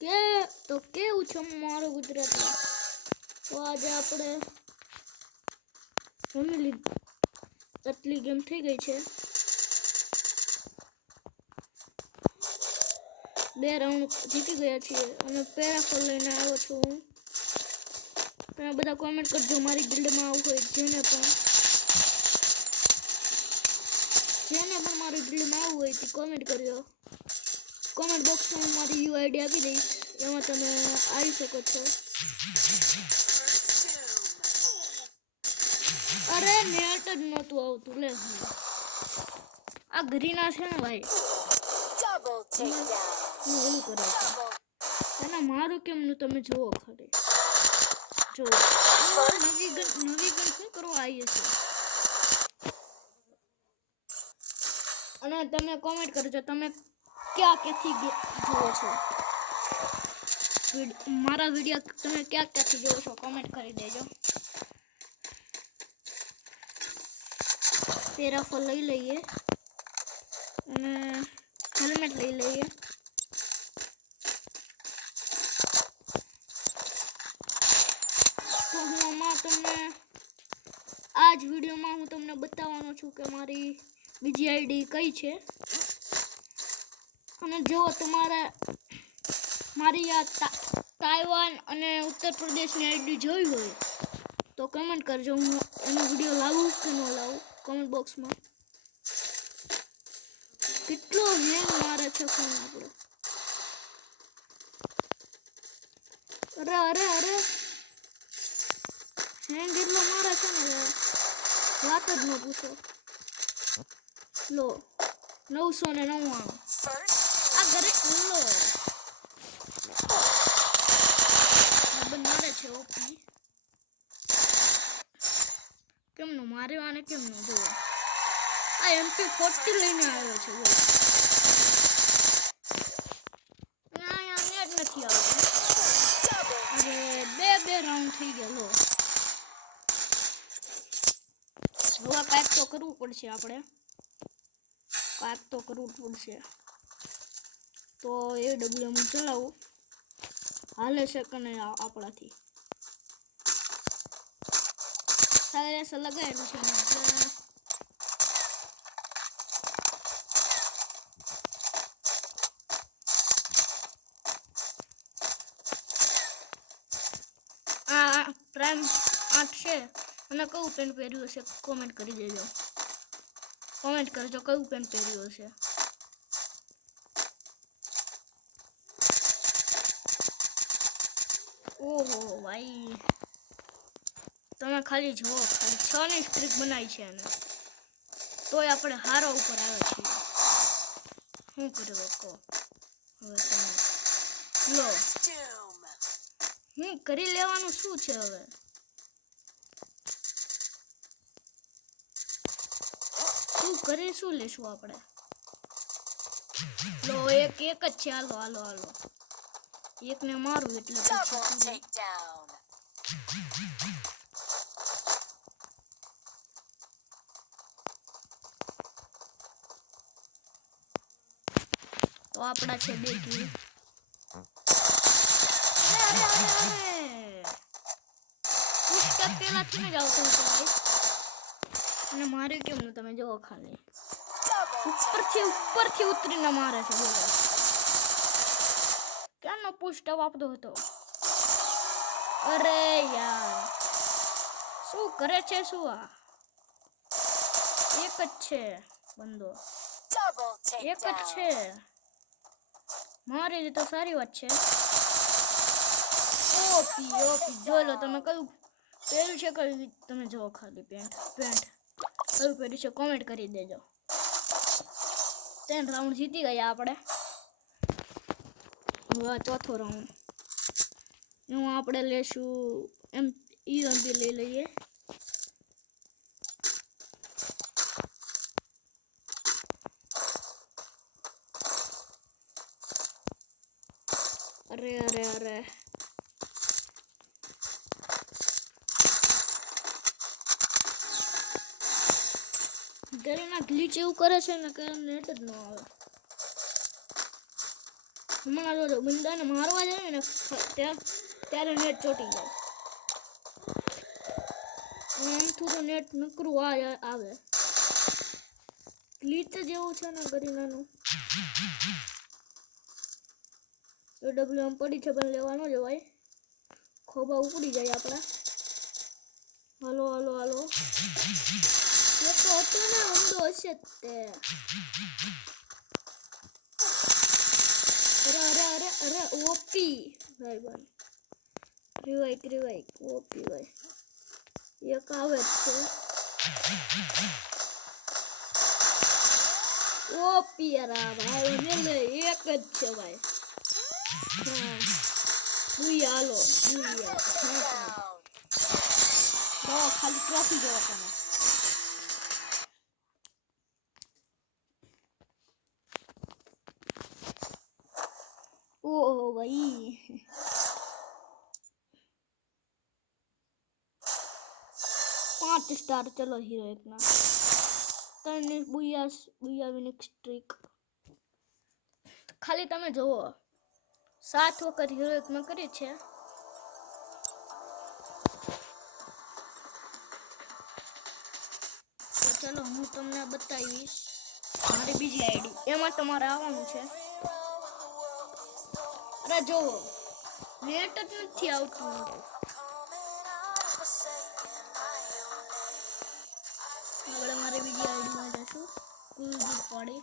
કે તો કેવું છે મારું ગુજરાતી? તો આજે આપણે ફેમિલી આટલી ગેમ થઈ ગઈ છે, 2 રાઉન્ડ જીતી ગયા છીએ અને પેરાફોલ લઈને આવ્યો છું હું. તમે બધા કોમેન્ટ કરજો મારી ગિલ્ડમાં આવું હોય જેને પણ મારી ગિલ્ડમાં આવવું હોય તે કોમેન્ટ કરજો. કોમેન્ટ બોક્સમાં મારી યુઆઈડી આપી દઈશ, એમાં તમે આવી શકો છો. અરે નેટ જ નહોતું આવતું લે. આ ગ્રીના છે ને ભાઈ, ઓલું કરે છે એના મારું કેમનું તમે જુઓ ખાલી. જો નવી ગન શું કરવા આવી છે. અને તમે કોમેન્ટ કરજો તમે ક્યાંથી જુઓ છો મારા વિડીયો, તમે ક્યાંથી જુઓ છો કોમેન્ટ કરી દેજો. પેરાફોલ લઈ લઈએ અને હેલ્મેટ લઈ લઈએ. તો હું આમાં તમને આ જ વિડીયોમાં હું તમને બતાવવાનો છું કે મારી બીજી આઈડી કઈ છે. અને જો તમારે મારી આ તાઇવાન અને ઉત્તર પ્રદેશની આઈડી જોઈ હોય તો કમેન્ટ કરજો, હું એનો વિડીયો લાવું કે ન લાવું કમેન્ટ બોક્સમાં. કેટલો હેંગ મારે છે ફોન આપણો. અરે હેંગ એટલો મારે છે ને વાત જ ન પૂછો. લો 999 આ ઘરે લો બનારે છે ઓપી. કેમનું મારે આને કેમનું જો આ MP40 લઈને આવ્યો છે. અહીંયા નેટ નથી આવતું. અરે બે રાઉન્ડ થઈ ગયા. લો હવે કાંઈક તો કરવું પડશે, આપણે કાંઈક તો કરવું પડશે. તો AWM ચલાવું હાલે છે કે નહીં આપણાથી. સાયલેન્સર લગાવેલું છે ને આપણે આ પ્રાઇમ 8 છે અને કયું પેન્ટ પહેર્યું હશે કોમેન્ટ કરી દેજો. કોમેન્ટ કરજો કયું પેન્ટ પહેર્યું હશે. ઓહો ભાઈ તમે ખાલી જુઓ, ખાલી 6 ની સ્ટ્રીક બનાવી છે અને તોય આપણે હારા ઉપર આવે છે. શું કર્યો કહો હવે તમે? લો હું કરી લેવાનું શું છે હવે? શું લેશું આપણે? લો એક જ છે. હાલો એકને મારું એટલે પછી તો આપણા છે 2 કિલ. પુસ્તક પેલાથી જ આવતું હતું ગાઈસ. અને મારે કેમનું તમે જોવો ખાલી ઉપરથી ઉતરીને મારે છે. બોલો ક્યાંનો પુસ્તક આપતો હતો. અરે યાર શું કરે છે? શું આ એક જ છે બંદો, એક જ છે. મારી તો સારી વાત છે. ઓપી જોઈ લો તમે કયું પહેર્યું છે, કયું તમે જોવો ખાલી પેન્ટ કયું પહેર્યું છે કોમેન્ટ કરી દેજો. 3 રાઉન્ડ જીતી ગયા આપણે. હવે ચોથો રાઉન્ડ એમાં આપણે લેશું UMP લઈ લઈએ. અરે ગરીના ગ્લિચ એવું કરે છે ને કે નેટ જ ન આવે. હમણાં જો બંદાને મારવા જાય ને ત્યારે નેટ ચોટી જાય. આમથી તો નેટ નકરું આવે. ગ્લિચ જેવું છે ને ગરીનાનું. AWM પડી છે પણ લેવાનો જવાય. ખોબા ઉપડી જાય આપણા. હાલો હાલો હાલો. એ તો હતો ને ઊંડો હશે તે. અરે ઓપી ભાઈ ભાઈ. રિવાઇક ઓપી ભાઈ. એક આવે જ છે. ઓપી યાર ભાઈ ને એક જ છે ભાઈ. હા બુયા હાલો બુયા. ખાલી ટ્રોફી જોવો તમે. ઓહો ભાઈ 5 સ્ટાર. ચલો હીરો એક ના 3 બુયા વિનિક સ્ટ્રીક. ખાલી તમે જોવો 7 વખત હીરો એક માં કરી છે. તો ચલો હું તમને બતાવીશ મારી બીજી આઈડી. એમાં તમારે આવવાનું છે. અરે જોવો નેટ જ નથી આવતું. આપણે મારી બીજી આઈડીમાં જશું. કુલ પડી